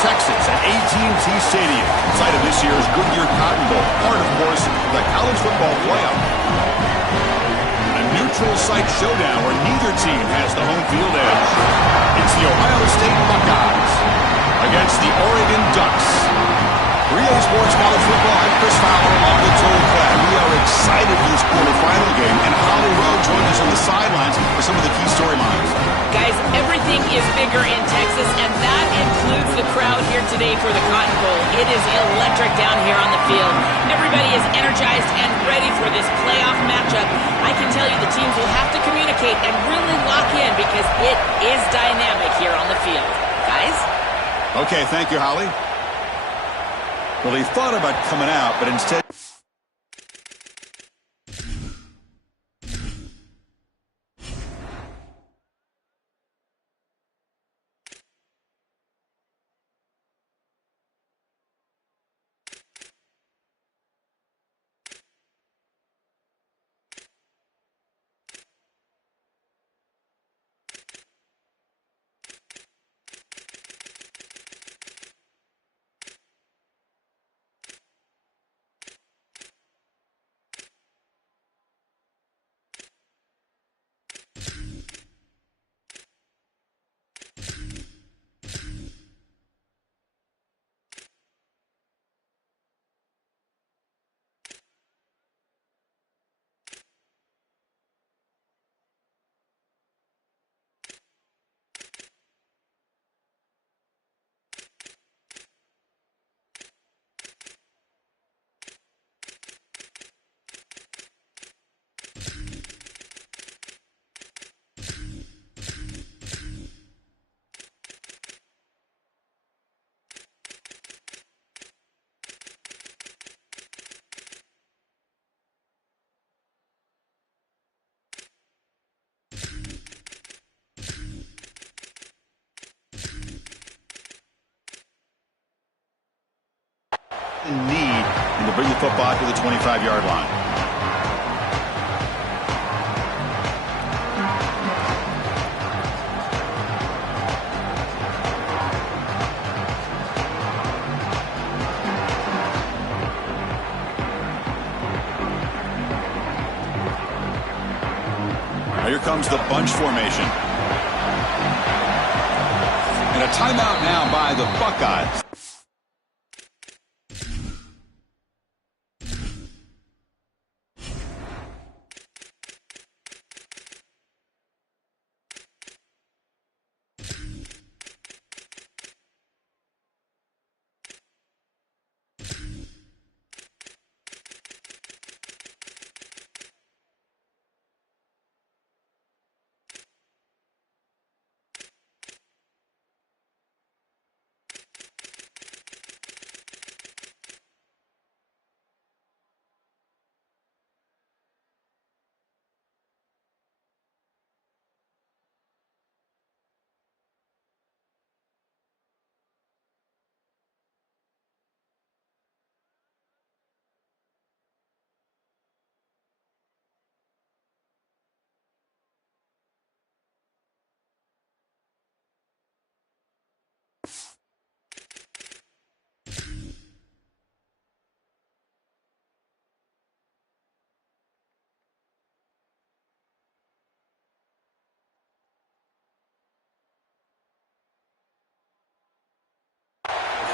Texas at AT&T Stadium, site of this year's Goodyear Cotton Bowl, part, of course, the college football playoff. A neutral site showdown where neither team has the home field edge. It's the Ohio State Buckeyes against the Oregon Ducks. 3A Sports College Football, I'm Chris Fowler along with Joel Klatt. We are excited for this quarterfinal game, and Holly Rowe joins us on the sidelines for some of the key storylines. Guys, everything is bigger in Texas, and that includes the crowd here today for the Cotton Bowl. It is electric down here on the field. Everybody is energized and ready for this playoff matchup. I can tell you the teams will have to communicate and really lock in because it is dynamic here on the field. Guys? Okay, thank you, Holly. Well, he thought about coming out, but instead... need and to bring the football to the 25-yard line. Now here comes the bunch formation. And a timeout now by the Buckeyes.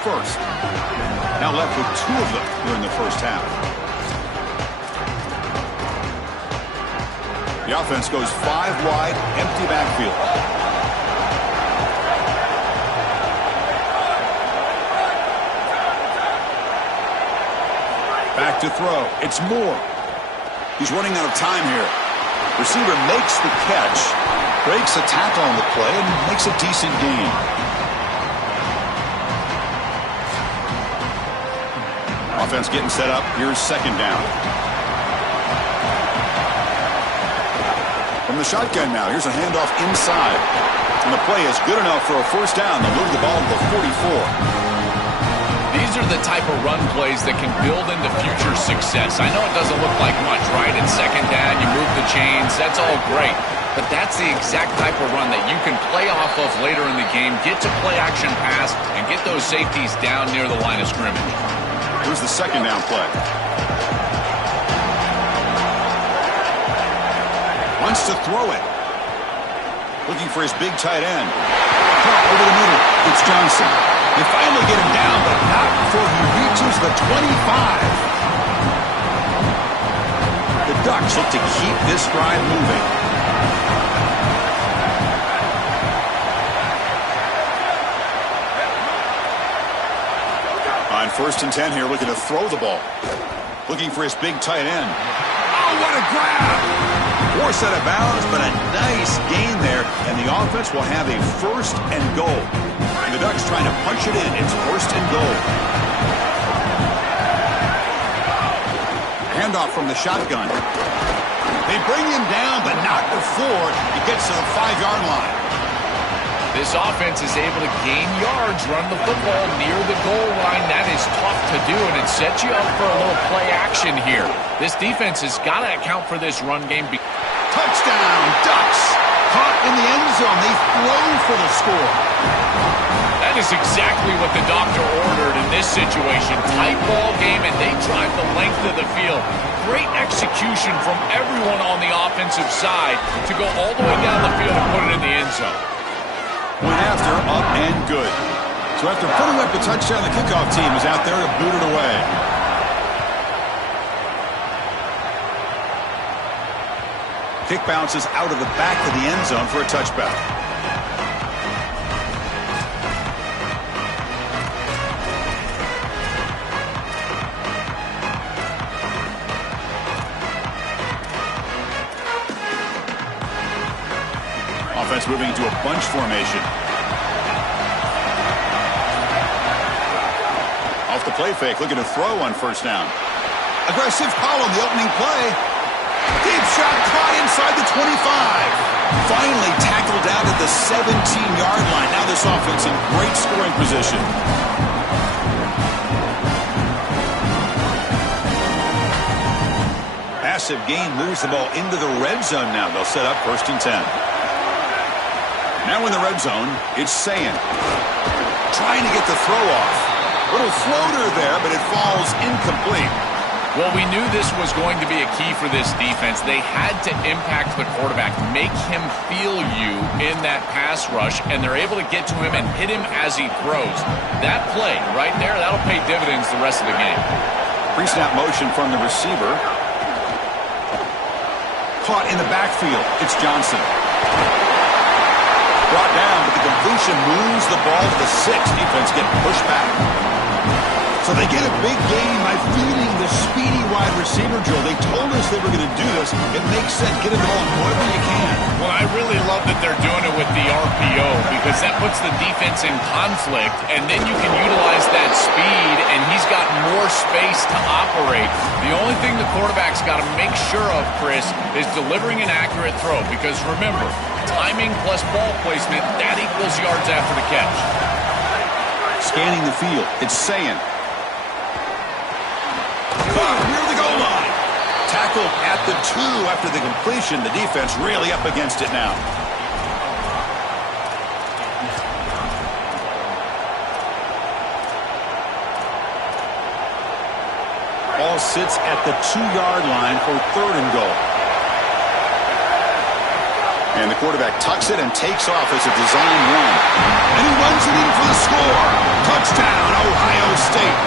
First. Now left with 2 of them here in the first half. The offense goes 5 wide, empty backfield. Back to throw. It's Moore. He's running out of time here. Receiver makes the catch, breaks a tackle on the play, and makes a decent gain. Offense getting set up. Here's second down. From the shotgun now, here's a handoff inside. And the play is good enough for a first down. They'll move the ball to the 44. These are the type of run plays that can build into future success. I know it doesn't look like much, right? It's second down, you move the chains. That's all great. but that's the exact type of run that you can play off of later in the game, get to play action pass, and get those safeties down near the line of scrimmage. Here's the second down play. Wants to throw it. Looking for his big tight end. Caught over the middle. It's Johnson. They finally get him down, but not before he reaches the 25. The Ducks look to keep this drive moving. On 1st and 10 here, looking to throw the ball. Looking for his big tight end. Oh, what a grab! Forced out of bounds, but a nice gain there, and the offense will have a 1st and goal. And the Ducks trying to punch it in. It's 1st and goal. Handoff from the shotgun. They bring him down, but not before he gets to the 5-yard line. This offense is able to gain yards, run the football near the goal line. That is tough to do, and it sets you up for a little play action here. This defense has got to account for this run game. Touchdown, Ducks! Caught in the end zone. They throw for the score. That is exactly what the doctor ordered in this situation. Tight ball game, and they drive the length of the field. Great execution from everyone on the offensive side to go all the way down the field and put it in the end zone. Went after, up and good. So after putting up the touchdown, the kickoff team is out there to boot it away. Kick bounces out of the back of the end zone for a touchback. Offense moving into a bunch formation. Off the play fake, looking to throw on 1st down. Aggressive call on the opening play. Deep shot caught inside the 25. Finally tackled down at the 17-yard line. Now this offense in great scoring position. Passive gain moves the ball into the red zone now. They'll set up 1st and 10. Now in the red zone, it's Ncaa. Trying to get the throw off. Little floater there, but it falls incomplete. Well, we knew this was going to be a key for this defense. They had to impact the quarterback, make him feel you in that pass rush, and they're able to get to him and hit him as he throws. That play right there, that'll pay dividends the rest of the game. Pre-snap motion from the receiver. Caught in the backfield. It's Johnson. Brought down, but the completion moves the ball to the 6. Defense getting pushed back. So they get a big gain by feeding the speedy wide receiver drill. They told us they were going to do this. It makes sense. Get it all wherever you can. Well, I really love that they're doing it with the RPO because that puts the defense in conflict, and then you can utilize that speed, and he's got more space to operate. The only thing the quarterback's got to make sure of, Chris, is delivering an accurate throw because, remember, timing plus ball placement, that equals yards after the catch. Scanning the field, it's Ncaa. Near the goal line. Tackled at the 2 after the completion. The defense really up against it now. Ball sits at the 2-yard line for 3rd and goal. And the quarterback tucks it and takes off as a design run. And he runs it in for the score. Touchdown, Ohio State.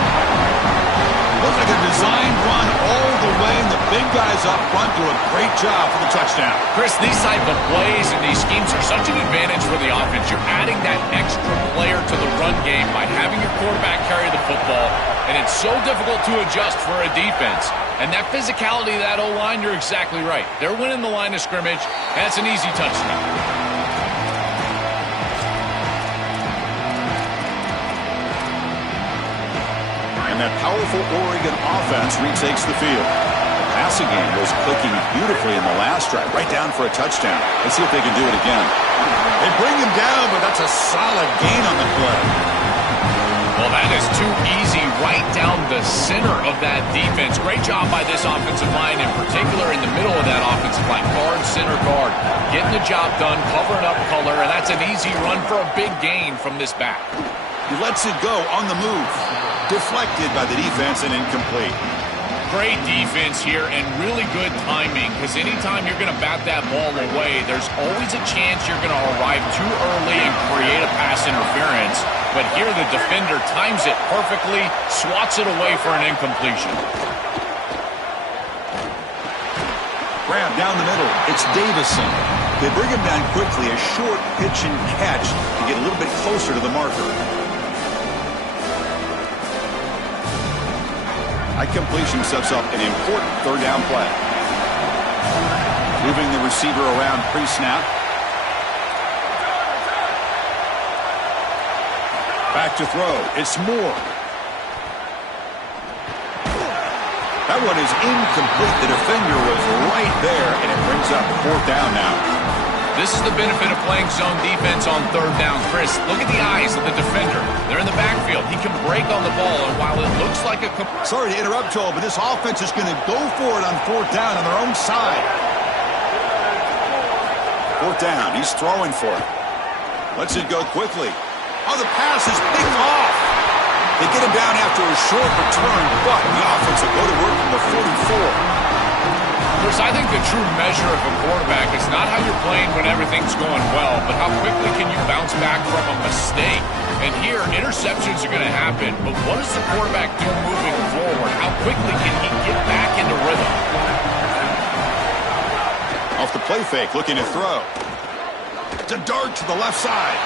Looks like a design run all the way, and the big guys up front do a great job for the touchdown. Chris, these type of plays and these schemes are such an advantage for the offense. You're adding that extra player to the run game by having your quarterback carry the football, and it's so difficult to adjust for a defense. And that physicality of that O-line, you're exactly right. They're winning the line of scrimmage, and it's an easy touchdown. That powerful Oregon offense retakes the field. The passing game was clicking beautifully in the last drive, right down for a touchdown. Let's see if they can do it again. They bring him down, but that's a solid gain on the play. Well, that is too easy right down the center of that defense. Great job by this offensive line, in particular in the middle of that offensive line. Guard, center, guard. Getting the job done, covering up color, and that's an easy run for a big gain from this back. He lets it go on the move. Deflected by the defense and incomplete. Great defense here and really good timing, because anytime you're going to bat that ball away, there's always a chance you're going to arrive too early and create a pass interference. But here the defender times it perfectly, swats it away for an incompletion. Grab down the middle. It's Davison. They bring him down quickly, a short pitch and catch to get a little bit closer to the marker. High completion sets up an important third down play. Moving the receiver around pre-snap. Back to throw. It's Moore. That one is incomplete. The defender was right there, and it brings up fourth down now. This is the benefit of playing zone defense on third down. Chris, look at the eyes of the defender. They're in the backfield. He can break on the ball, and while it looks like a... Sorry to interrupt, Joel, but this offense is going to go for it on fourth down on their own side. Fourth down. He's throwing for it. Lets it go quickly. Oh, the pass is picked off. They get him down after a short return, but the offense will go to work from the 44. Chris, I think the true measure of a quarterback is not how you're playing when everything's going well, but how quickly can you bounce back from a mistake. And here, interceptions are going to happen, but what does the quarterback do moving forward? How quickly can he get back into rhythm? Off the play fake, looking to throw. It's a dart to the left side.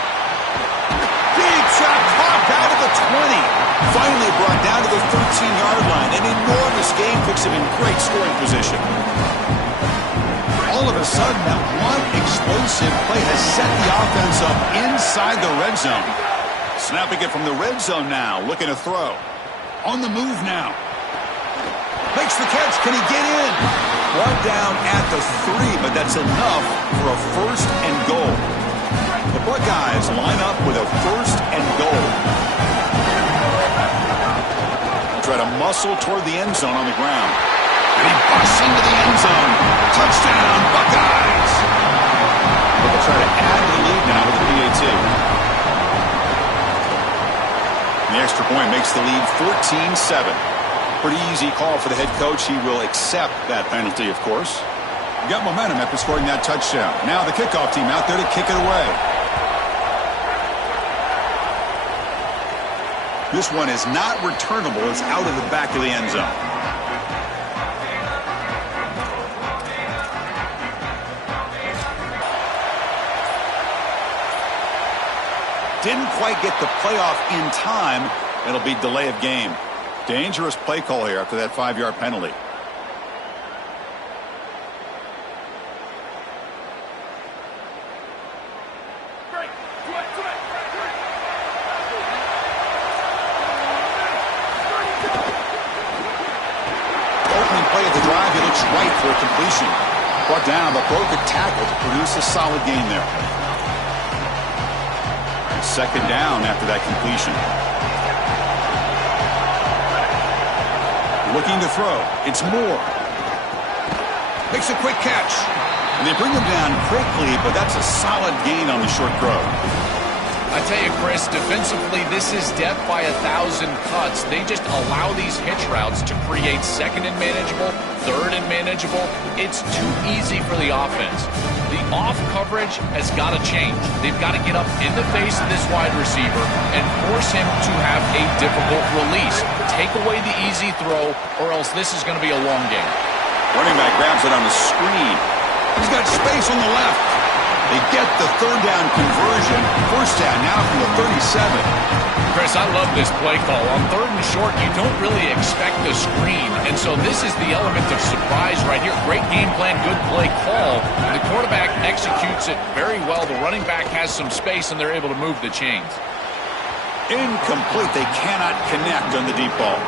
Big shot, popped out of the 20. Finally brought down to the 13-yard line. An enormous gain puts him in great scoring position. All of a sudden, that one explosive play has set the offense up inside the red zone. Snapping it from the red zone now, looking to throw. On the move now. Makes the catch. Can he get in? Brought down at the 3, but that's enough for a first and goal. The Buckeyes line up with a first and goal. They'll try to muscle toward the end zone on the ground. And he busts into the end zone. Touchdown, Buckeyes! They'll try to add to the lead now with the PAT. The extra point makes the lead 14-7. Pretty easy call for the head coach. He will accept that penalty, of course. Got momentum after scoring that touchdown. Now the kickoff team out there to kick it away. This one is not returnable. It's out of the back of the end zone. Didn't quite get the playoff in time. It'll be delay of game. Dangerous play call here after that 5-yard penalty. Opening play of the drive, he looks right for a completion. Brought down, but broke a tackle to produce a solid gain there. Second down after that completion. Looking to throw. It's Moore. Makes a quick catch. And they bring him down quickly, but that's a solid gain on the short throw. I tell you, Chris, defensively, this is death by 1,000 cuts. They just allow these hitch routes to create second and manageable, third and manageable. It's too easy for the offense. The off coverage has got to change. They've got to get up in the face of this wide receiver and force him to have a difficult release. Take away the easy throw, or else this is going to be a long game. Running back grabs it on the screen. He's got space on the left. They get the third down conversion. First down now from the 37. Chris, I love this play call. On third and short, you don't really expect the screen. And so this is the element of surprise right here. Great game plan, good play call. The quarterback executes it very well. The running back has some space, and they're able to move the chains. Incomplete. They cannot connect on the deep ball.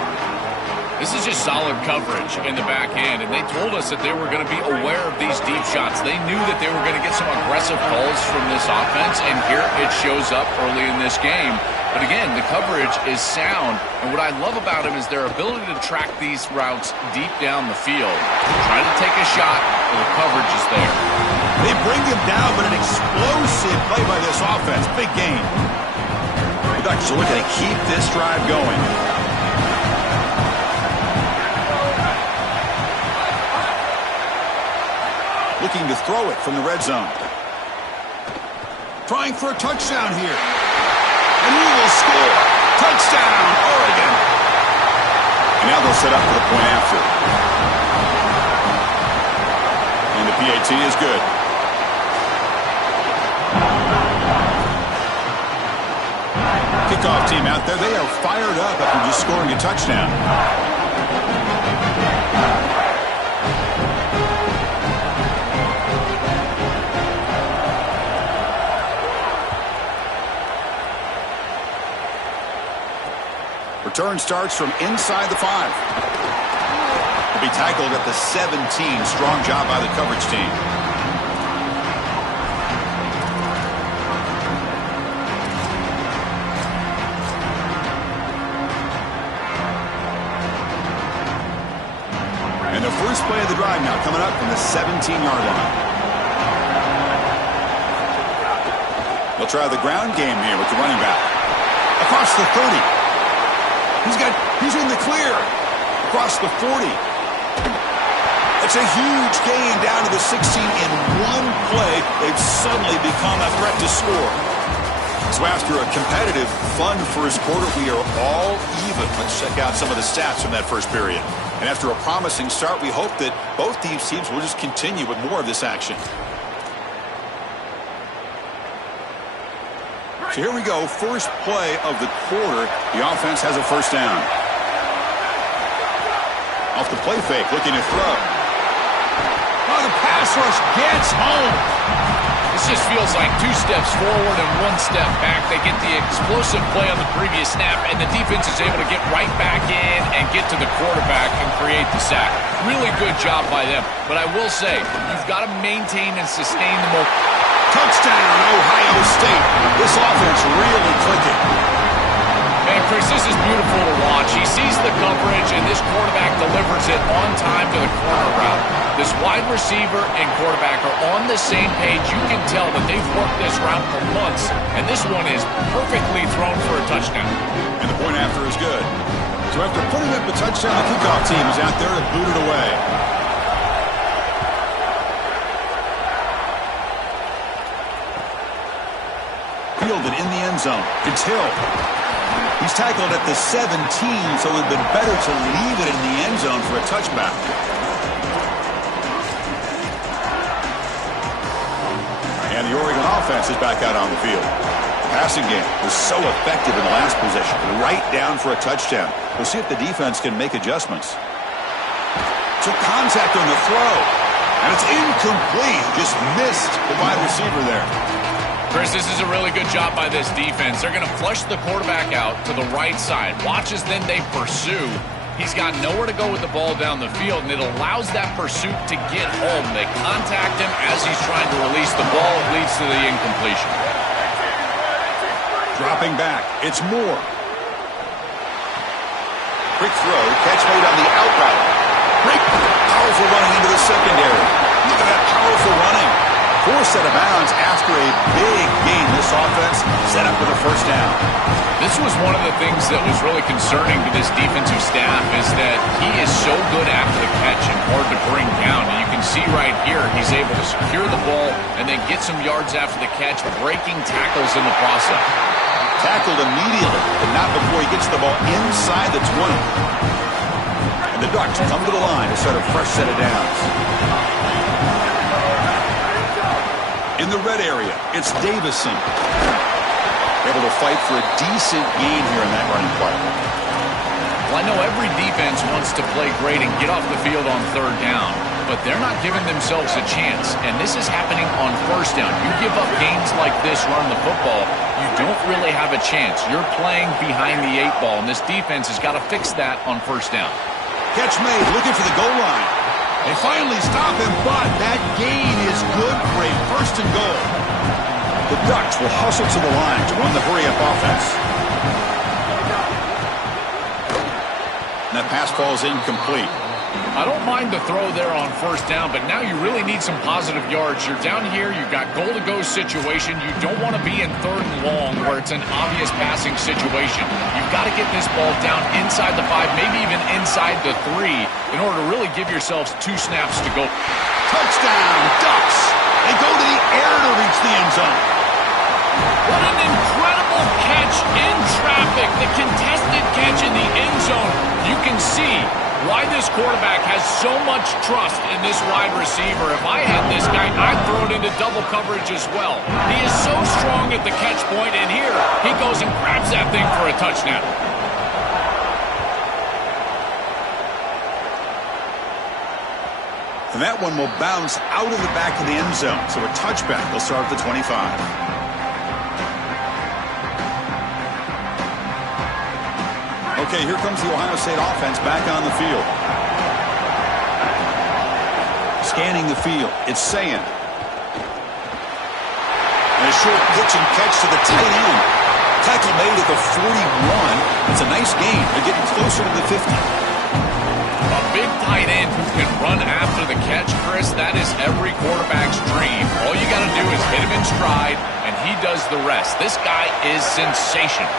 This is just solid coverage in the back end, and they told us that they were going to be aware of these deep shots. They knew that they were going to get some aggressive calls from this offense, and here it shows up early in this game. But again, the coverage is sound, and what I love about them is their ability to track these routes deep down the field. Try to take a shot, and the coverage is there. They bring him down, but an explosive play by this offense. Big gain. The Ducks are looking to keep this drive going. Looking to throw it from the red zone. Trying for a touchdown here. And he will score. Touchdown, Oregon. And now they'll set up for the point after. And the PAT is good. Kickoff team out there. They are fired up after just scoring a touchdown. Return starts from inside the 5. Will be tackled at the 17. Strong job by the coverage team. And the first play of the drive now coming up from the 17-yard line. They'll try the ground game here with the running back. Across the 30. He's in the clear. Across the 40. It's a huge gain down to the 16 in one play. They've suddenly become a threat to score. So after a competitive, fun first quarter, we are all even. Let's check out some of the stats from that first period. And after a promising start, we hope that both these teams will just continue with more of this action. So here we go, first play of the quarter. The offense has a first down. Off the play fake, looking to throw. Oh, the pass rush gets home. This just feels like 2 steps forward and 1 step back. They get the explosive play on the previous snap, and the defense is able to get right back in and get to the quarterback and create the sack. Really good job by them. But I will say, you've got to maintain and sustain the momentum. Touchdown, Ohio State. This offense really clicking. Man, Chris, this is beautiful to watch. He sees the coverage, and this quarterback delivers it on time to the corner route. This wide receiver and quarterback are on the same page. You can tell that they've worked this route for months, and this one is perfectly thrown for a touchdown. And the point after is good. So after putting up a touchdown, the kickoff team is out there to boot it away. Fielded in the end zone. It's Hill. He's tackled at the 17, so it would have been better to leave it in the end zone for a touchback. And the Oregon offense is back out on the field. The passing game was so effective in the last possession. Right down for a touchdown. We'll see if the defense can make adjustments. Took contact on the throw. And it's incomplete. Just missed the wide receiver there. Chris, this is a really good job by this defense. They're going to flush the quarterback out to the right side. Watch as then they pursue. He's got nowhere to go with the ball down the field, and it allows that pursuit to get home. They contact him as he's trying to release the ball. It leads to the incompletion. Dropping back. It's Moore. Quick throw. Catch made on the out route. Great, powerful running into the secondary. Look at that powerful running. Forced out of bounds after a big gain. This offense set up for the first down. This was one of the things that was really concerning to this defensive staff is that he is so good after the catch and hard to bring down. And you can see right here he's able to secure the ball and then get some yards after the catch, breaking tackles in the process. Tackled immediately, but not before he gets the ball inside the 20. And the Ducks come to the line to start a fresh set of downs. In the red area, it's Davison. Able to fight for a decent gain here in that running play. Well, I know every defense wants to play great and get off the field on third down, but they're not giving themselves a chance, and this is happening on first down. You give up gains like this running the football, you don't really have a chance. You're playing behind the 8 ball, and this defense has got to fix that on first down. Catch made, looking for the goal line. They finally stop him, but that gain is good for a first and goal. The Ducks will hustle to the line to run the hurry-up offense. And that pass falls incomplete. I don't mind the throw there on first down, but now you really need some positive yards. You're down here, you've got goal-to-go situation. You don't want to be in third and long where it's an obvious passing situation. You've got to get this ball down inside the 5, maybe even inside the 3, in order to really give yourselves 2 snaps to go. Touchdown, Ducks! They go to the air to reach the end zone. What an incredible catch in traffic. The contested catch in the end zone. You can see why this quarterback has so much trust in this wide receiver. If I had this guy, I'd throw it into double coverage as well. He is so strong at the catch point, and here he goes and grabs that thing for a touchdown. And that one will bounce out of the back of the end zone. So a touchback will start at the 25. Okay, here comes the Ohio State offense back on the field. Scanning the field, it's Ncaa. And a short pitch and catch to the tight end. Tackle made at the 41. It's a nice gain. They're getting closer to the 50. A big tight end who can run after the catch, Chris, that is every quarterback's dream. All you got to do is hit him in stride, and he does the rest. This guy is sensational.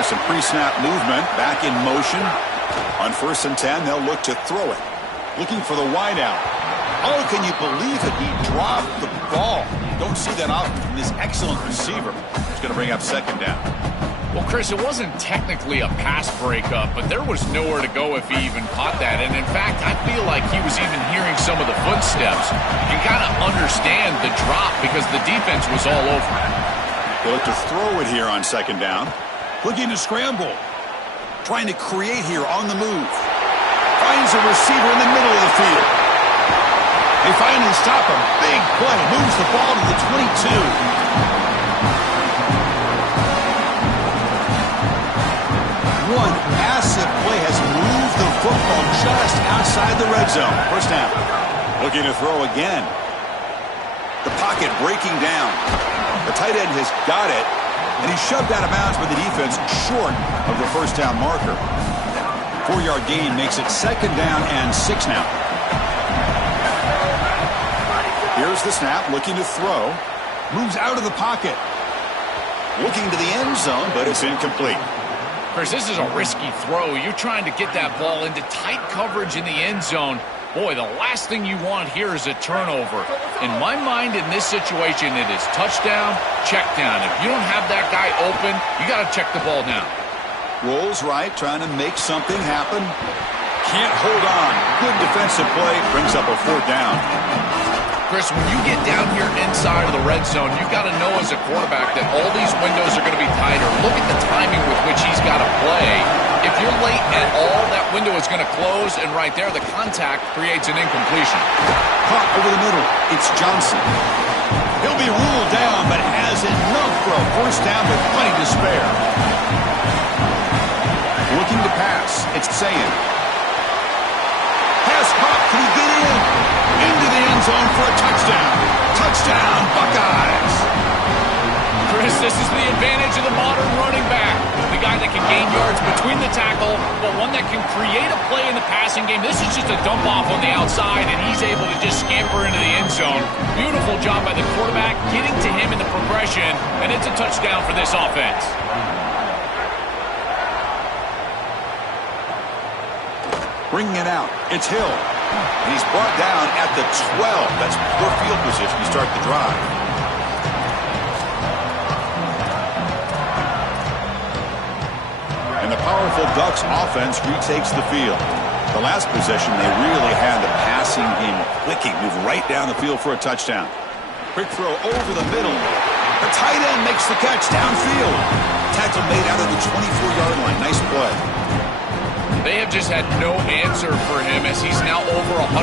Some pre-snap movement, back in motion. On 1st and 10, they'll look to throw it. Looking for the wideout. Oh, can you believe it? He dropped the ball. Don't see that often from this excellent receiver. He's going to bring up 2nd down. Well, Chris, it wasn't technically a pass breakup, but there was nowhere to go if he even caught that. And in fact, I feel like he was even hearing some of the footsteps. You got to understand the drop because the defense was all over it. They look to throw it here on 2nd down. Looking to scramble. Trying to create here on the move. Finds a receiver in the middle of the field. They finally stop him. Big play. Moves the ball to the 22. One massive play has moved the football just outside the red zone. First down. Looking to throw again. The pocket breaking down. The tight end has got it. And he's shoved out of bounds by the defense short of the first down marker. 4-yard gain makes it 2nd down and 6 now. Here's the snap, looking to throw. Moves out of the pocket. Looking to the end zone, but it's incomplete. Chris, this is a risky throw. You're trying to get that ball into tight coverage in the end zone. Boy, the last thing you want here is a turnover. In my mind, in this situation, it is touchdown, check down. If you don't have that guy open, you got to check the ball down. Rolls right, trying to make something happen. Can't hold on. Good defensive play. Brings up a 4th down. Chris, when you get down here inside of the red zone, you've got to know as a quarterback that all these windows are going to be tighter. Look at the timing with which he's got to play. If you're late at all, that window is going to close, and right there, the contact creates an incompletion. Caught over the middle. It's Johnson. He'll be ruled down, but has enough for a first down with plenty to spare. Looking to pass. It's Ncaa. Pass caught. Can he get in? Into the end zone for a touchdown. Touchdown, Buckeyes. Chris, this is the advantage of the modern running back. The guy that can gain yards between the tackle, but one that can create a play in the passing game. This is just a dump off on the outside, and he's able to just scamper into the end zone. Beautiful job by the quarterback, getting to him in the progression, and it's a touchdown for this offense. Bringing it out. It's Hill. And he's brought down at the 12. That's poor field position to start the drive. And the powerful Ducks offense retakes the field. The last possession, they really had the passing game clicking. Move right down the field for a touchdown. Quick throw over the middle. The tight end makes the catch downfield. Tackle made out of the 24-yard line. Nice play. They have just had no answer for him as he's now over 150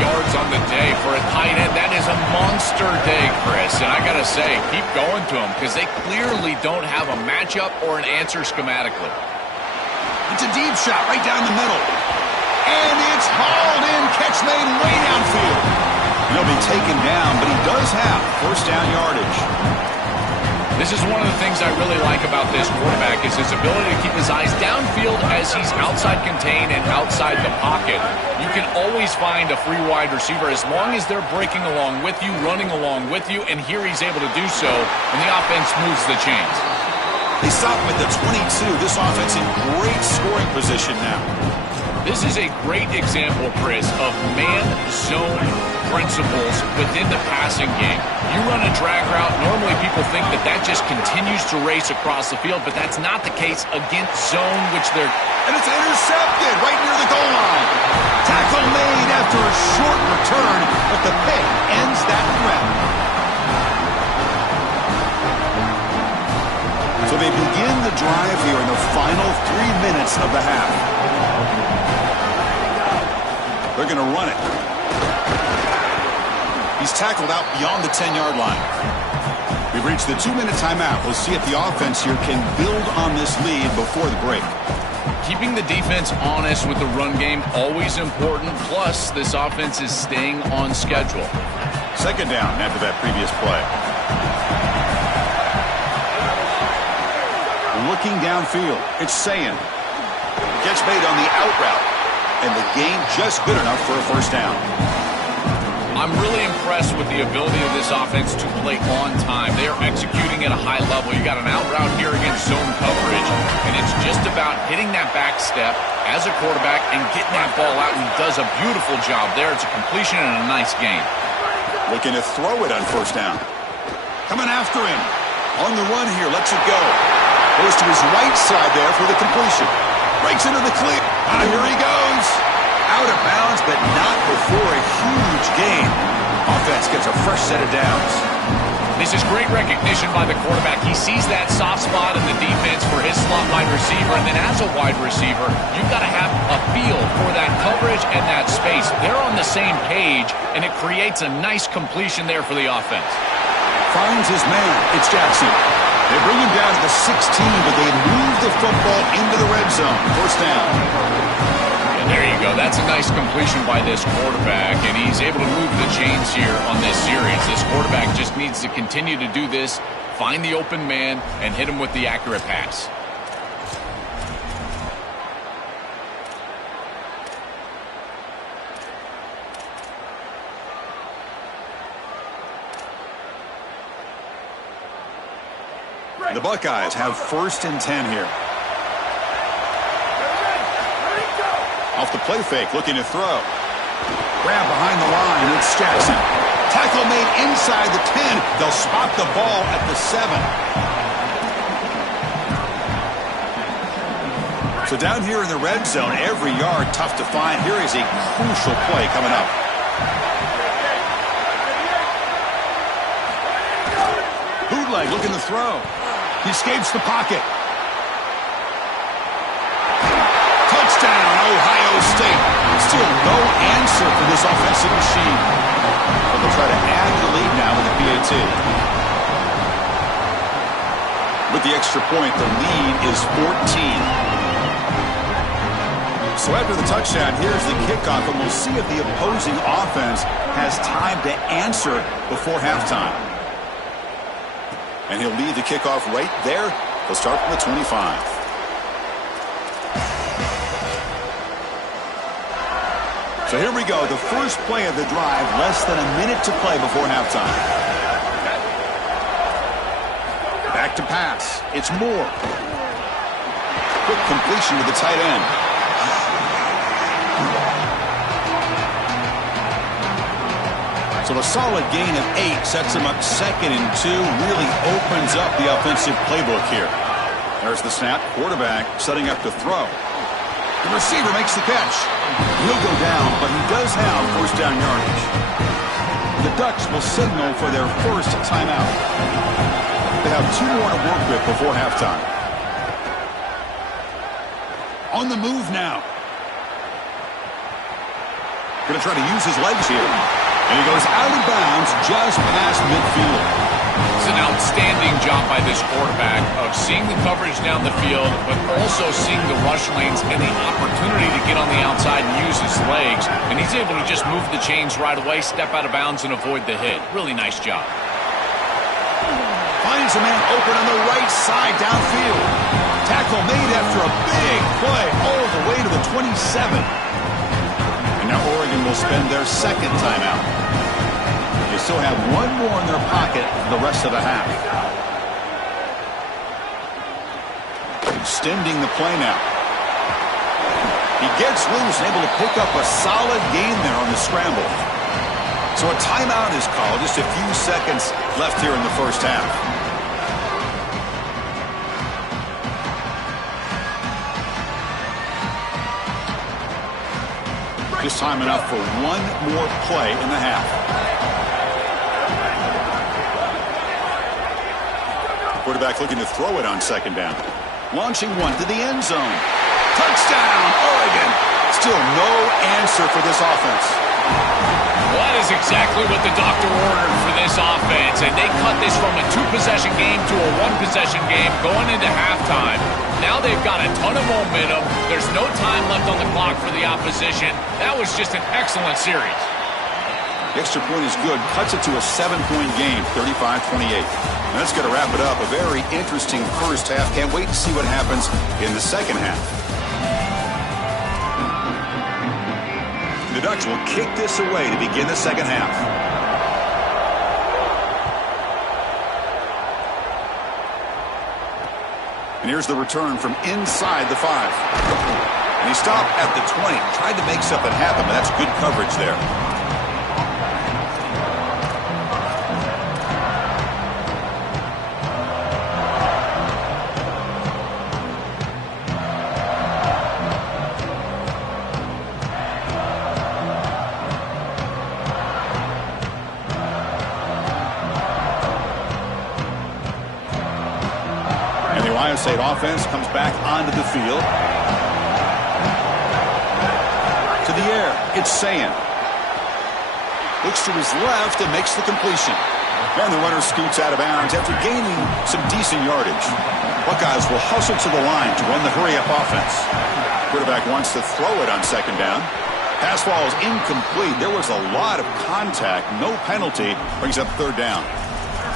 yards on the day. For a tight end, that is a monster day, Chris. And I got to say, keep going to him because they clearly don't have a matchup or an answer schematically. It's a deep shot right down the middle. And it's hauled in. Catch made way downfield. He'll be taken down, but he does have first down yardage. This is one of the things I really like about this quarterback is his ability to keep his eyes downfield as he's outside contained and outside the pocket. You can always find a free wide receiver as long as they're breaking along with you, running along with you, and here he's able to do so when the offense moves the chains. They stop him at the 22. This offense in great scoring position now. This is a great example, Chris, of man-zone principles within the passing game. You run a drag route, normally people think that that just continues to race across the field, but that's not the case against zone, which they're... And it's intercepted right near the goal line. Tackle made after a short return, but the pick ends that threat. So they begin the drive here in the final 3 minutes of the half. They're going to run it. He's tackled out beyond the 10-yard line. We've reached the 2-minute timeout. We'll see if the offense here can build on this lead before the break. Keeping the defense honest with the run game, always important. Plus, this offense is staying on schedule. Second down after that previous play. Looking downfield. It's Sayin. Catch made on the out route. And the gain just good enough for a first down. I'm really impressed with the ability of this offense to play on time. They are executing at a high level. You got an out route here against zone coverage, and it's just about hitting that back step as a quarterback and getting that ball out, and he does a beautiful job there. It's a completion and a nice gain. Looking to throw it on first down. Coming after him. On the run here, lets it go. Goes to his right side there for the completion. Breaks into the clear. Here he goes. Out of bounds, but not before a huge gain. Offense gets a fresh set of downs. This is great recognition by the quarterback. He sees that soft spot in the defense for his slot wide receiver, and then as a wide receiver, you've got to have a feel for that coverage and that space. They're on the same page, and it creates a nice completion there for the offense. Finds his man. It's Jackson. They bring him down to the 16, but they move the football into the red zone. First down. And there you go. That's a nice completion by this quarterback, and he's able to move the chains here on this series. This quarterback just needs to continue to do this, find the open man, and hit him with the accurate pass. The Buckeyes have first and 10 here. Off the play fake, looking to throw. Grab behind the line, it's Jackson. Tackle made inside the 10. They'll spot the ball at the 7. So down here in the red zone, every yard tough to find. Here is a crucial play coming up. Bootleg looking to throw. He escapes the pocket. Touchdown, Ohio State. Still no answer for this offensive machine. But they'll try to add to the lead now with the PAT. With the extra point, the lead is 14. So after the touchdown, here's the kickoff, and we'll see if the opposing offense has time to answer before halftime. And he'll lead the kickoff right there. He'll start from the 25. So here we go. The first play of the drive, less than a minute to play before halftime. Back to pass. It's Moore. Quick completion to the tight end. So a solid gain of 8 sets him up 2nd and 2. Really opens up the offensive playbook here. There's the snap. Quarterback setting up to throw. The receiver makes the catch. He'll go down, but he does have first down yardage. The Ducks will signal for their first timeout. They have 2 more to work with before halftime. On the move now. Going to try to use his legs here. And he goes out of bounds just past midfield. It's an outstanding outstanding job by this quarterback of seeing the coverage down the field, but also seeing the rush lanes and the opportunity to get on the outside and use his legs. And he's able to just move the chains right away, step out of bounds, and avoid the hit. Really nice job. Finds a man open on the right side downfield. Tackle made after a big play all the way to the 27. And now Oregon will spend their second timeout. They still have one more in their pocket the rest of the half. Extending the play now. He gets loose and able to pick up a solid gain there on the scramble. So a timeout is called. Just a few seconds left here in the first half. Just time enough for one more play in the half. Quarterback looking to throw it on second down. Launching one to the end zone. Touchdown, Oregon. Still no answer for this offense. Well, that is exactly what the doctor ordered for this offense, and they cut this from a two-possession game to a one-possession game going into halftime. Now they've got a ton of momentum. There's no time left on the clock for the opposition. That was just an excellent series. The extra point is good. Cuts it to a 7-point game, 35-28. And that's going to wrap it up. A very interesting first half. Can't wait to see what happens in the second half. The Ducks will kick this away to begin the second half. And here's the return from inside the 5. And he stopped at the 20. Tried to make something happen, but that's good coverage there. State offense comes back onto the field. To the air, it's Sayan. Looks to his left and makes the completion. And the runner scoots out of bounds after gaining some decent yardage. Buckeyes will hustle to the line to run the hurry-up offense. Quarterback wants to throw it on second down. Pass ball is incomplete. There was a lot of contact. No penalty. Brings up third down.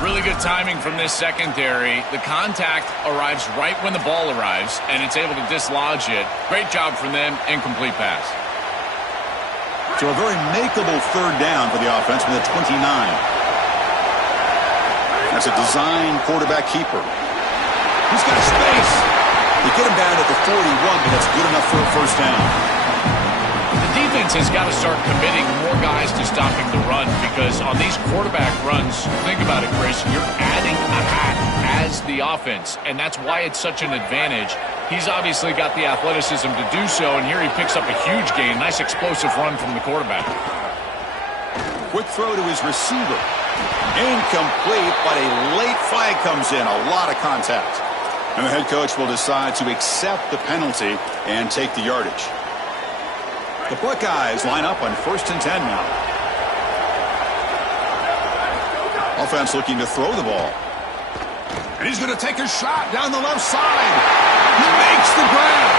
Really good timing from this secondary. The contact arrives right when the ball arrives, and it's able to dislodge it. Great job from them. Incomplete pass. So a very makeable third down for the offense with a 29. That's a design quarterback keeper. He's got space. They get him down at the 41, but that's good enough for a first down. The defense has got to start committing more guys to stopping the run, because on these quarterback runs, think about it, Chris, you're adding a hat as the offense, and that's why it's such an advantage. He's obviously got the athleticism to do so, and here he picks up a huge gain. Nice explosive run from the quarterback. Quick throw to his receiver. Incomplete, but a late flag comes in. A lot of contact. And the head coach will decide to accept the penalty and take the yardage. The Buckeyes line up on 1st and 10 now. Offense looking to throw the ball. And he's going to take a shot down the left side. He makes the grab.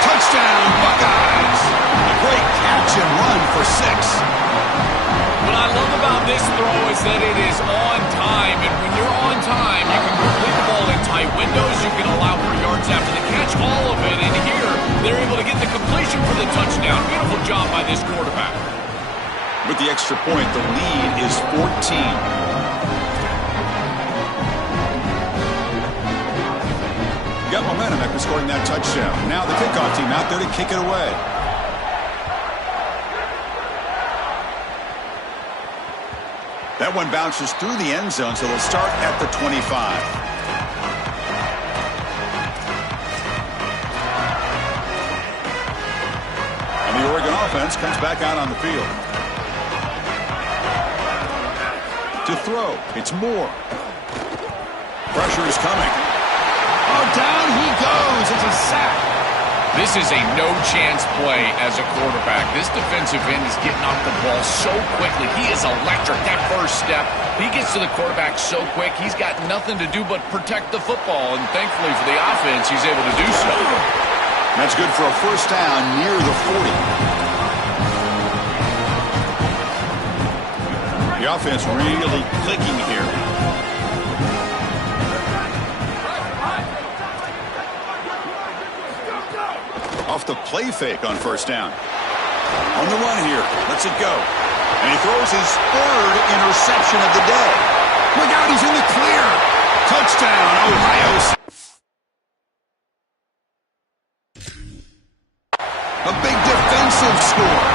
Touchdown, Buckeyes. A great catch and run for 6. What I love about this throw is that it is on time. And when you're on time, you can complete the ball in tight windows. You can allow for yards after the catch, all of it. And here, they're able to get the completion for the touchdown. Beautiful job by this quarterback. With the extra point, the lead is 14. Got momentum after scoring that touchdown. Now the kickoff team out there to kick it away. That one bounces through the end zone, so they'll start at the 25. And the Oregon offense comes back out on the field. To throw, it's Moore. Pressure is coming. Oh, down he goes. It's a sack. This is a no-chance play as a quarterback. This defensive end is getting off the ball so quickly. He is electric. That first step, he gets to the quarterback so quick, he's got nothing to do but protect the football. And thankfully for the offense, he's able to do so. That's good for a first down near the 40. The offense really clicking here. Off the play fake on first down. On the run here. Lets it go. And he throws his third interception of the day. Look out, he's in the clear. Touchdown, Ohio State. A big defensive score.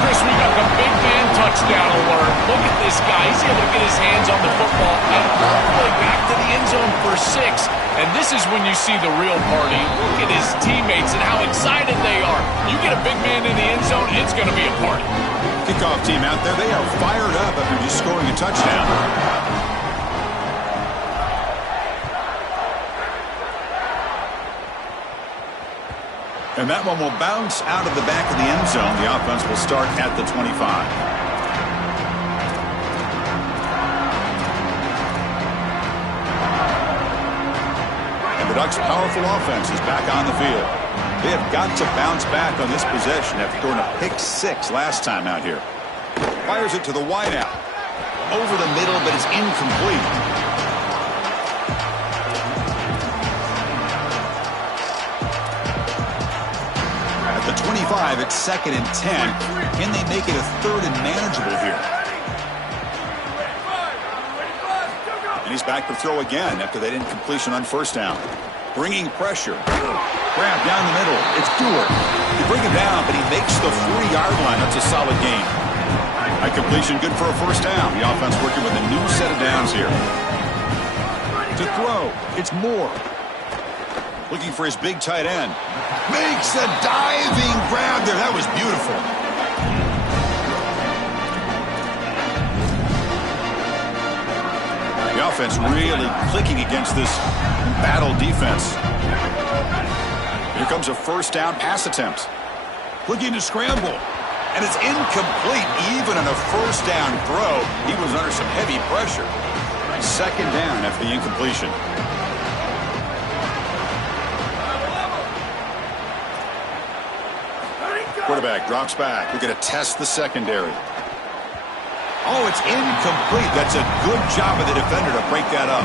Chris, we got the big man touchdown alert. Look at this guy. He's able to get his hands on the football and all the way back to the end zone for 6. And this is when you see the real party. Look at his teammates and how excited they are. You get a big man in the end zone, it's going to be a party. Kickoff team out there, they are fired up after just scoring a touchdown. And that one will bounce out of the back of the end zone. The offense will start at the 25. The Ducks' powerful offense is back on the field. They have got to bounce back on this possession after throwing a pick 6 last time out here. Fires it to the wideout. Over the middle, but it's incomplete. At the 25, it's 2nd and 10. Can they make it a 3rd and manageable here? And he's back to throw again after that incompletion on first down. Bringing pressure. Grab down the middle. It's Dewar. They bring him down, but he makes the 40-yard line. That's a solid gain. High completion, good for a first down. The offense working with a new set of downs here. To throw, it's Moore. Looking for his big tight end. Makes a diving grab there. That was beautiful. The offense really clicking against this battle defense. Here comes a first down pass attempt. Looking to scramble. And it's incomplete. Even on a first down throw, he was under some heavy pressure. 2nd down after the incompletion. Quarterback drops back. We're going to test the secondary. Oh, it's incomplete. That's a good job of the defender to break that up.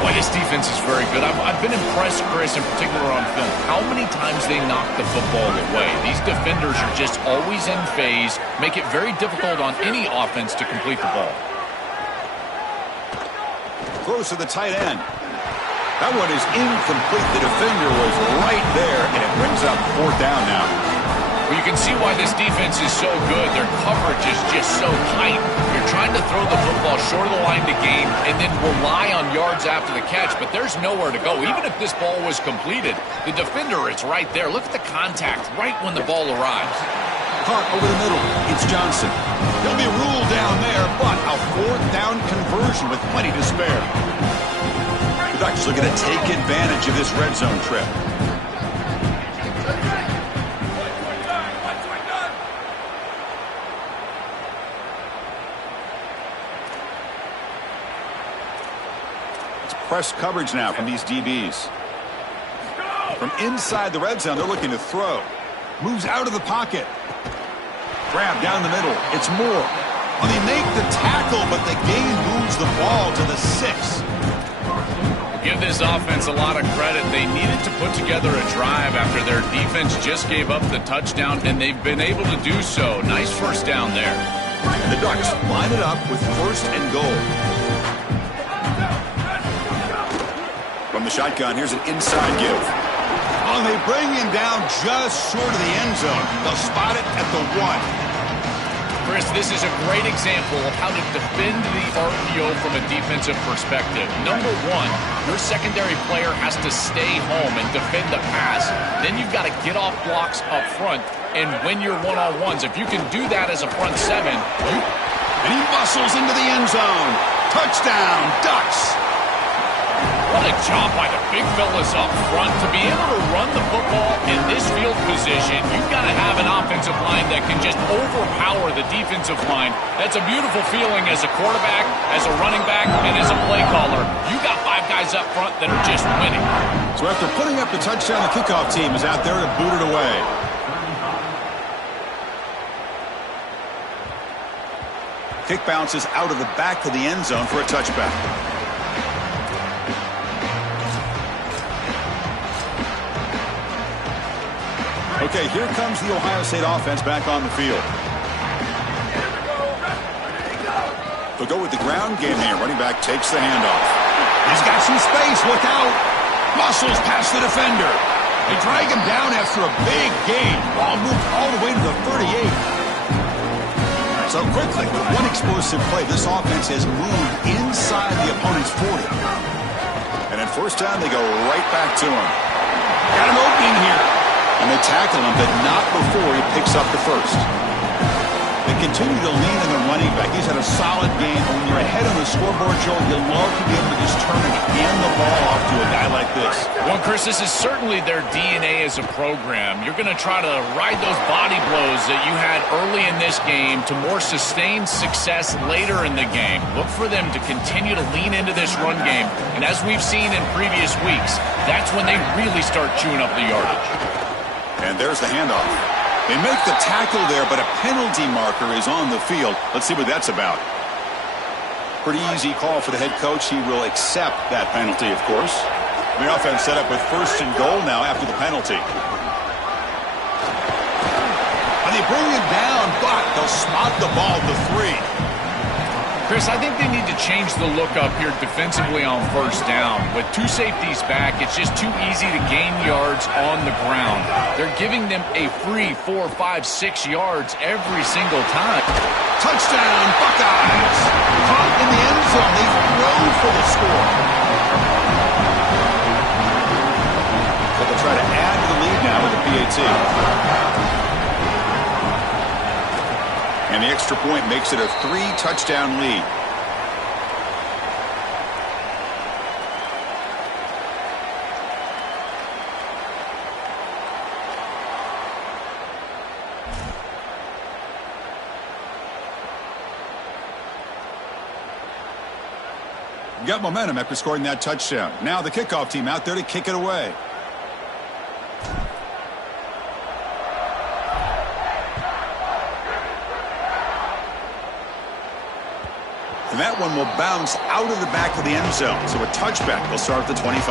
Boy, this defense is very good. I've been impressed, Chris, in particular on film, how many times they knock the football away. These defenders are just always in phase, make it very difficult on any offense to complete the ball. Close to the tight end. That one is incomplete. The defender was right there, and it brings up 4th down now. Well, you can see why this defense is so good. Their coverage is just so tight. You're trying to throw the football short of the line to gain and then rely on yards after the catch, but there's nowhere to go. Even if this ball was completed, the defender is right there. Look at the contact right when the ball arrives. Caught over the middle. It's Johnson. There'll be a rule down there, but a 4th down conversion with plenty to spare. The Ducks looking to take advantage of this red zone trip. Press coverage now from these DBs. From inside the red zone, they're looking to throw. Moves out of the pocket. Grab down the middle. It's Moore. Well, they make the tackle, but the gain moves the ball to the 6. Give this offense a lot of credit. They needed to put together a drive after their defense just gave up the touchdown, and they've been able to do so. Nice first down there. And the Ducks line it up with 1st and goal. From the shotgun, here's an inside give. Oh, they bring him down just short of the end zone. They'll spot it at the 1. Chris, this is a great example of how to defend the RPO from a defensive perspective. Number 1, your secondary player has to stay home and defend the pass. Then you've got to get off blocks up front and win your one-on-ones. If you can do that as a front 7, and he muscles into the end zone. Touchdown, Ducks. What a job by the big fellas up front. To be able to run the football in this field position, you've got to have an offensive line that can just overpower the defensive line. That's a beautiful feeling as a quarterback, as a running back, and as a play caller. You got 5 guys up front that are just winning. So after putting up the touchdown, the kickoff team is out there to boot it away. Kick bounces out of the back of the end zone for a touchback. Okay, here comes the Ohio State offense back on the field. They'll go with the ground game here. Running back takes the handoff. He's got some space. Look out. Muscles past the defender. They drag him down after a big gain. Ball moved all the way to the 38. So quickly, with one explosive play, this offense has moved inside the opponent's 40. And at first down, they go right back to him. Got an opening here. And they tackle him, but not before he picks up the first. They continue to lean on the running back. He's had a solid game. When you're ahead on the scoreboard, Joe, you'll love to be able to just turn and hand the ball off to a guy like this. Well, Chris, this is certainly their DNA as a program. You're going to try to ride those body blows that you had early in this game to more sustained success later in the game. Look for them to continue to lean into this run game. And as we've seen in previous weeks, that's when they really start chewing up the yardage. And there's the handoff. They make the tackle there, but a penalty marker is on the field. Let's see what that's about. Pretty easy call for the head coach. He will accept that penalty, of course. The offense set up with 1st and goal now after the penalty. And they bring him down, but they'll spot the ball to 3. Chris, I think they need to change the look up here defensively on 1st down. With 2 safeties back, it's just too easy to gain yards on the ground. They're giving them a free 4, 5, 6 yards every single time. Touchdown, Buckeyes! Caught in the end zone. They throw for the score. So they'll try to add to the lead now with the PAT. And the extra point makes it a 3-touchdown lead. Got momentum after scoring that touchdown. Now the kickoff team out there to kick it away. And that one will bounce out of the back of the end zone. So a touchback will start at the 25.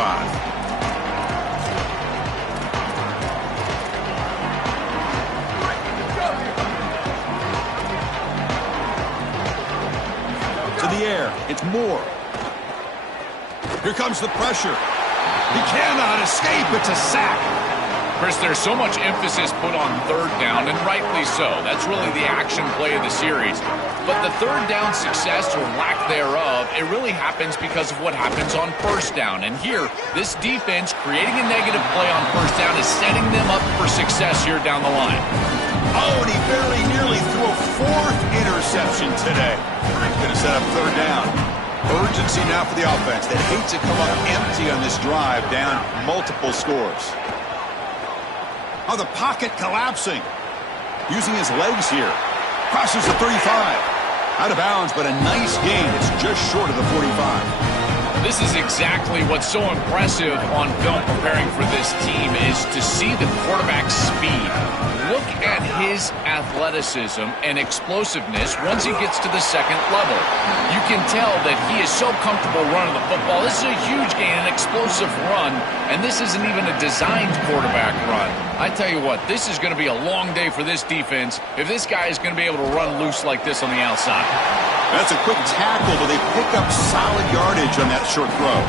To the air. It's Moore. Here comes the pressure. He cannot escape. It's a sack. Chris, there's so much emphasis put on 3rd down, and rightly so. That's really the action play of the series. But the 3rd down success or lack thereof, it really happens because of what happens on 1st down. And here, this defense creating a negative play on 1st down is setting them up for success here down the line. Oh, and he very nearly threw a 4th interception today. Going to set up 3rd down. Urgency now for the offense. They hate to come up empty on this drive, down multiple scores. Oh, the pocket collapsing. Using his legs here. Crosses the 35. Out of bounds, but a nice gain. It's just short of the 45. This is exactly what's so impressive on film preparing for this team is to see the quarterback's speed. Look at his athleticism and explosiveness once he gets to the 2nd level. You can tell that he is so comfortable running the football. This is a huge gain, an explosive run, and this isn't even a designed quarterback run. I tell you what, this is going to be a long day for this defense if this guy is going to be able to run loose like this on the outside. That's a quick tackle, but they pick up solid yardage on that short throw.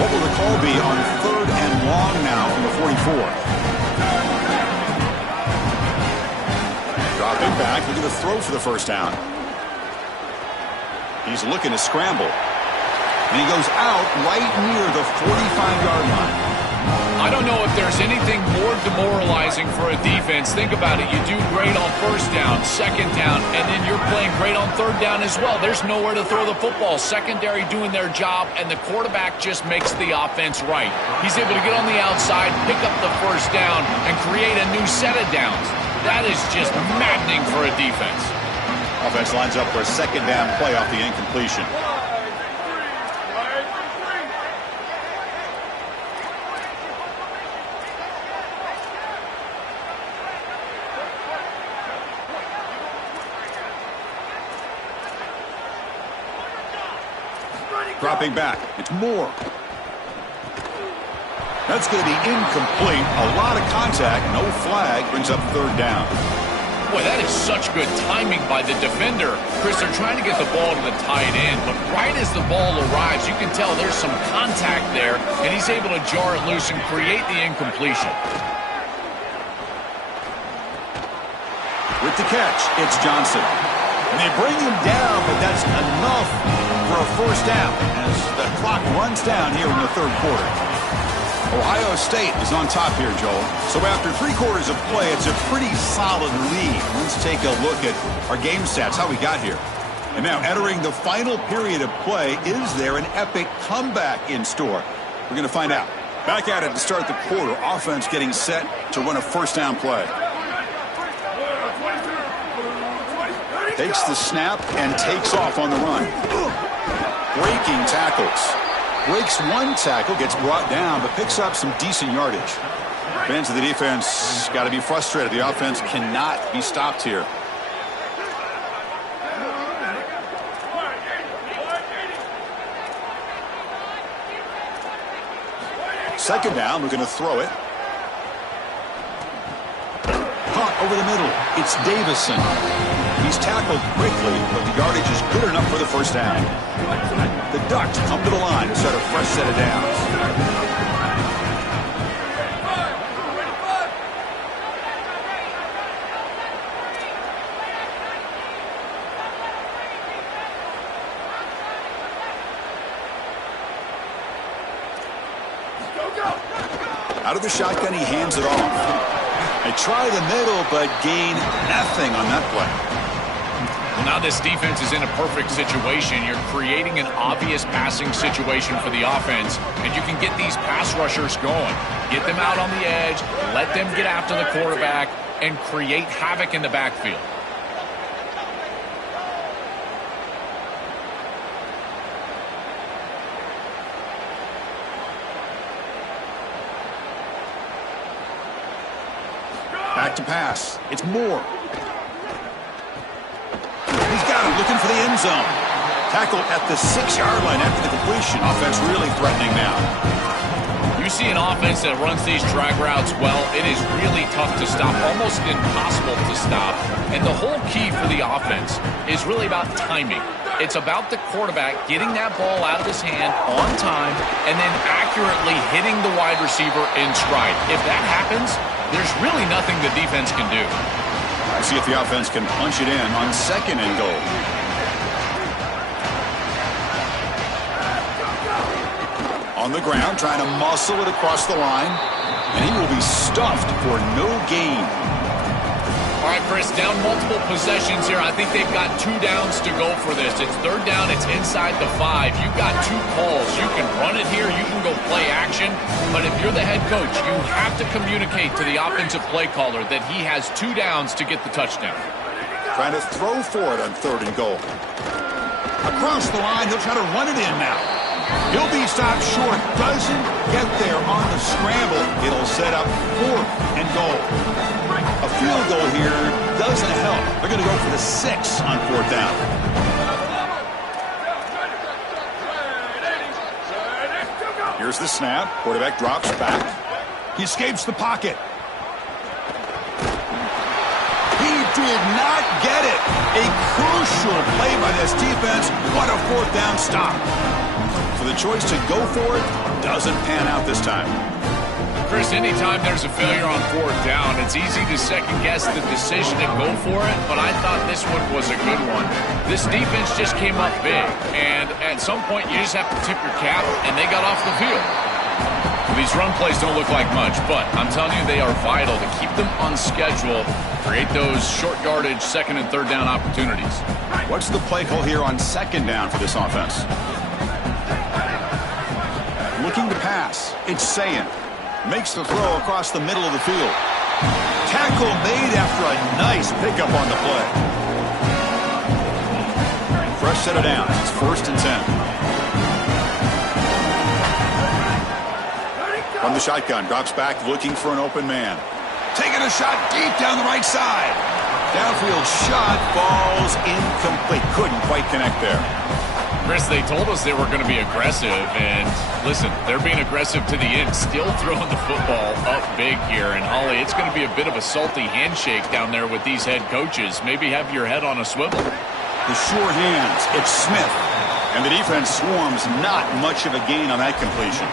What will the call be on 3rd and long now from the 44? Dropping back, looking to throw for the 1st down. He's looking to scramble. And he goes out right near the 45-yard line. I don't know if there's anything more demoralizing for a defense. Think about it. You do great on first down, second down, and then you're playing great on third down as well. There's nowhere to throw the football. Secondary doing their job, and the quarterback just makes the offense right. He's able to get on the outside, pick up the first down, and create a new set of downs. That is just maddening for a defense. Offense lines up for a second down play off the incompletion. Dropping back. It's Moore. That's going to be incomplete. A lot of contact. No flag. Brings up third down. Boy, that is such good timing by the defender. Chris, they're trying to get the ball to the tight end, but right as the ball arrives, you can tell there's some contact there, and he's able to jar it loose and create the incompletion. With the catch, it's Johnson. And they bring him down, but that's enough for a first down as the clock runs down here in the third quarter. Ohio State is on top here, Joel. So after 3 quarters of play, it's a pretty solid lead. Let's take a look at our game stats, how we got here. And now entering the final period of play, is there an epic comeback in store? We're going to find out. Back at it to start the quarter. Offense getting set to run a first down play. Takes the snap and takes off on the run. Breaking tackles. Breaks one tackle, gets brought down, but picks up some decent yardage. Fans of the defense got to be frustrated. The offense cannot be stopped here. Second down, we're going to throw it. Caught over the middle. It's Davison. He's tackled quickly, but the yardage is good enough for the first down. The Ducks come to the line to set a fresh set of downs. Out of the shotgun, he hands it off. They try the middle, but gain nothing on that play. Well, now this defense is in a perfect situation. You're creating an obvious passing situation for the offense, and you can get these pass rushers going. Get them out on the edge, let them get after the quarterback, and create havoc in the backfield. Back to pass. It's Moore. He's got it, looking for the end zone. Tackle at the 6-yard line after the completion. Offense really threatening now. You see an offense that runs these drag routes well, it is really tough to stop, almost impossible to stop. And the whole key for the offense is really about timing. It's about the quarterback getting that ball out of his hand on time and then accurately hitting the wide receiver in stride. If that happens, there's really nothing the defense can do. See if the offense can punch it in on second and goal. On the ground, trying to muscle it across the line. And he will be stuffed for no gain. All right, Chris, down multiple possessions here. I think they've got 2 downs to go for this. It's third down. It's inside the 5. You've got 2 calls. You can run it here. You can go play action. But if you're the head coach, you have to communicate to the offensive play caller that he has 2 downs to get the touchdown. Trying to throw for it on third and goal. Across the line, he'll try to run it in now. He'll be stopped short. Doesn't get there on the scramble. It'll set up 4th and goal. A field goal here doesn't help. They're going to go for the 6 on 4th down. Here's the snap. Quarterback drops back. He escapes the pocket. He did not get it. A crucial play by this defense. What a 4th down stop. So the choice to go for it doesn't pan out this time. Chris, anytime there's a failure on 4th down, it's easy to second-guess the decision and go for it, but I thought this one was a good one. This defense just came up big, and at some point you just have to tip your cap, and they got off the field. These run plays don't look like much, but I'm telling you, they are vital to keep them on schedule, create those short yardage second and third down opportunities. What's the play call here on second down for this offense? Looking to pass. It's Ncaa. Makes the throw across the middle of the field. Tackle made after a nice pickup on the play. Fresh set of downs. It's 1st and 10. From the shotgun, drops back looking for an open man. Taking a shot deep down the right side. Downfield shot falls incomplete. Couldn't quite connect there. Chris, they told us they were going to be aggressive, and listen, they're being aggressive to the end, still throwing the football up big here. And Ollie, it's going to be a bit of a salty handshake down there with these head coaches. Maybe have your head on a swivel. The sure hands, it's Smith. And the defense swarms, not much of a gain on that completion.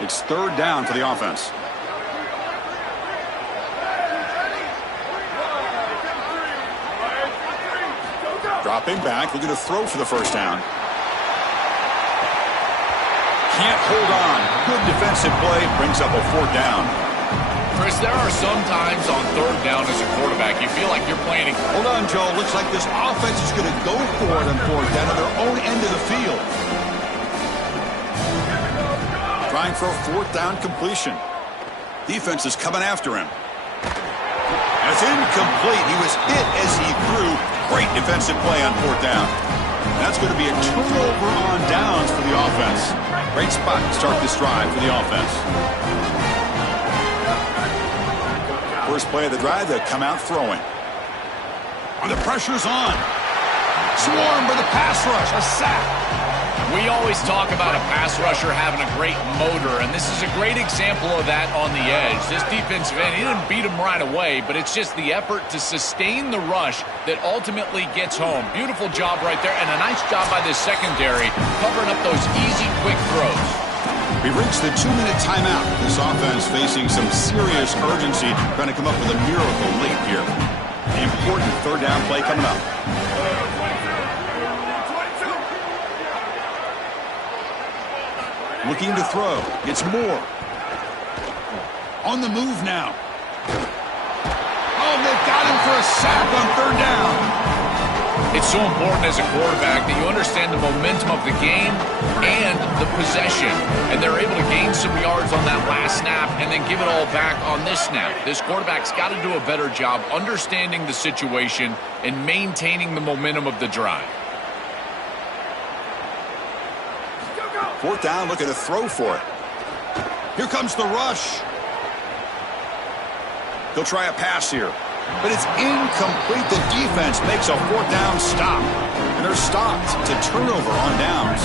It's 3rd down for the offense. Dropping back, looking to throw for the 1st down. Can't hold on. Good defensive play, brings up a 4th down. Chris, there are some times on 3rd down as a quarterback, you feel like you're playing. Hold on, Joe. Looks like this offense is going to go for it on 4th down on their own end of the field. Trying for a 4th down completion. Defense is coming after him. It's incomplete. He was hit as he threw. Great defensive play on 4th down. That's going to be a turnover on downs for the offense. Great spot to start this drive for the offense. First play of the drive, they'll come out throwing. And the pressure's on. Swarm for the pass rush. A sack. We always talk about a pass rusher having a great motor, and this is a great example of that on the edge. This defensive end, he didn't beat him right away, but it's just the effort to sustain the rush that ultimately gets home. Beautiful job right there, and a nice job by this secondary covering up those easy, quick throws. We've reached the 2-minute timeout. This offense facing some serious urgency, trying to come up with a miracle late here. The important 3rd down play coming up. Looking to throw. It's Moore. On the move now. Oh, they've got him for a sack on 3rd down. It's so important as a quarterback that you understand the momentum of the game and the possession. And they're able to gain some yards on that last snap and then give it all back on this snap. This quarterback's got to do a better job understanding the situation and maintaining the momentum of the drive. 4th down, looking to throw for it. Here comes the rush. He'll try a pass here, but it's incomplete. The defense makes a 4th down stop, and they're stopped to turnover on downs.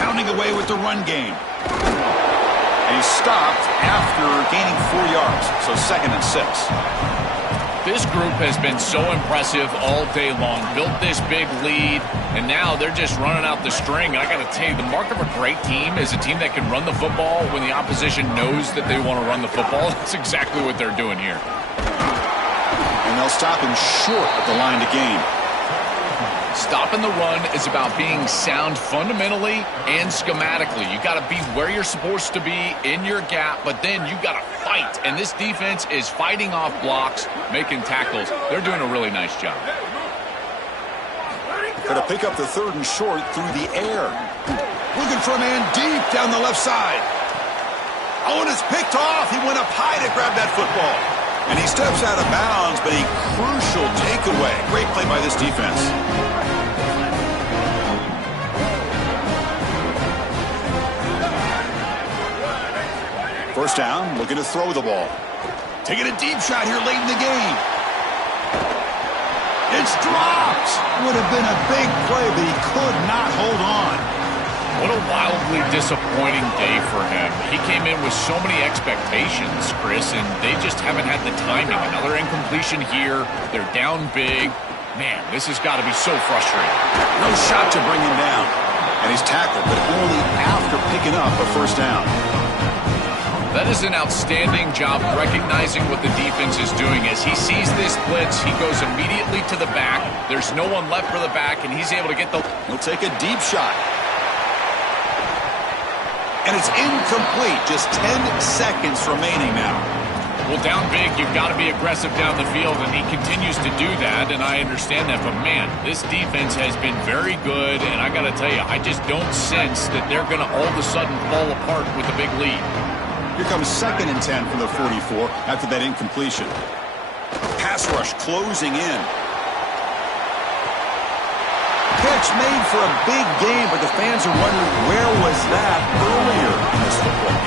Pounding away with the run game. And he's stopped after gaining 4 yards, so 2nd and 6. This group has been so impressive all day long, built this big lead, and now they're just running out the string. And I got to tell you, the mark of a great team is a team that can run the football when the opposition knows that they want to run the football. That's exactly what they're doing here. And they'll stop him short of the line to gain. Stopping the run is about being sound fundamentally and schematically. You got to be where you're supposed to be in your gap, but then you got to fight. And this defense is fighting off blocks, making tackles. They're doing a really nice job. Going to pick up the 3rd and short through the air. Looking for a man deep down the left side. Oh, and it's picked off. He went up high to grab that football. And he steps out of bounds, but a crucial takeaway. Great play by this defense. First down, looking to throw the ball. Taking a deep shot here late in the game. It's dropped. Would have been a big play, but he could not hold on. What a wildly disappointing day for him. He came in with so many expectations, Chris, and they just haven't had the timing. Another incompletion here. They're down big. Man, this has got to be so frustrating. No shot to bring him down. And he's tackled, but only after picking up a 1st down. That is an outstanding job recognizing what the defense is doing. As he sees this blitz, he goes immediately to the back. There's no one left for the back, and he's able to get the... He'll take a deep shot. And it's incomplete. Just 10 seconds remaining now. Well, down big, you've got to be aggressive down the field, and he continues to do that, and I understand that. But, man, this defense has been very good, and I got to tell you, I just don't sense that they're going to all of a sudden fall apart with a big lead. Here comes 2nd and 10 from the 44 after that incompletion. Pass rush closing in. Catch made for a big game, but the fans are wondering where was that earlier in this football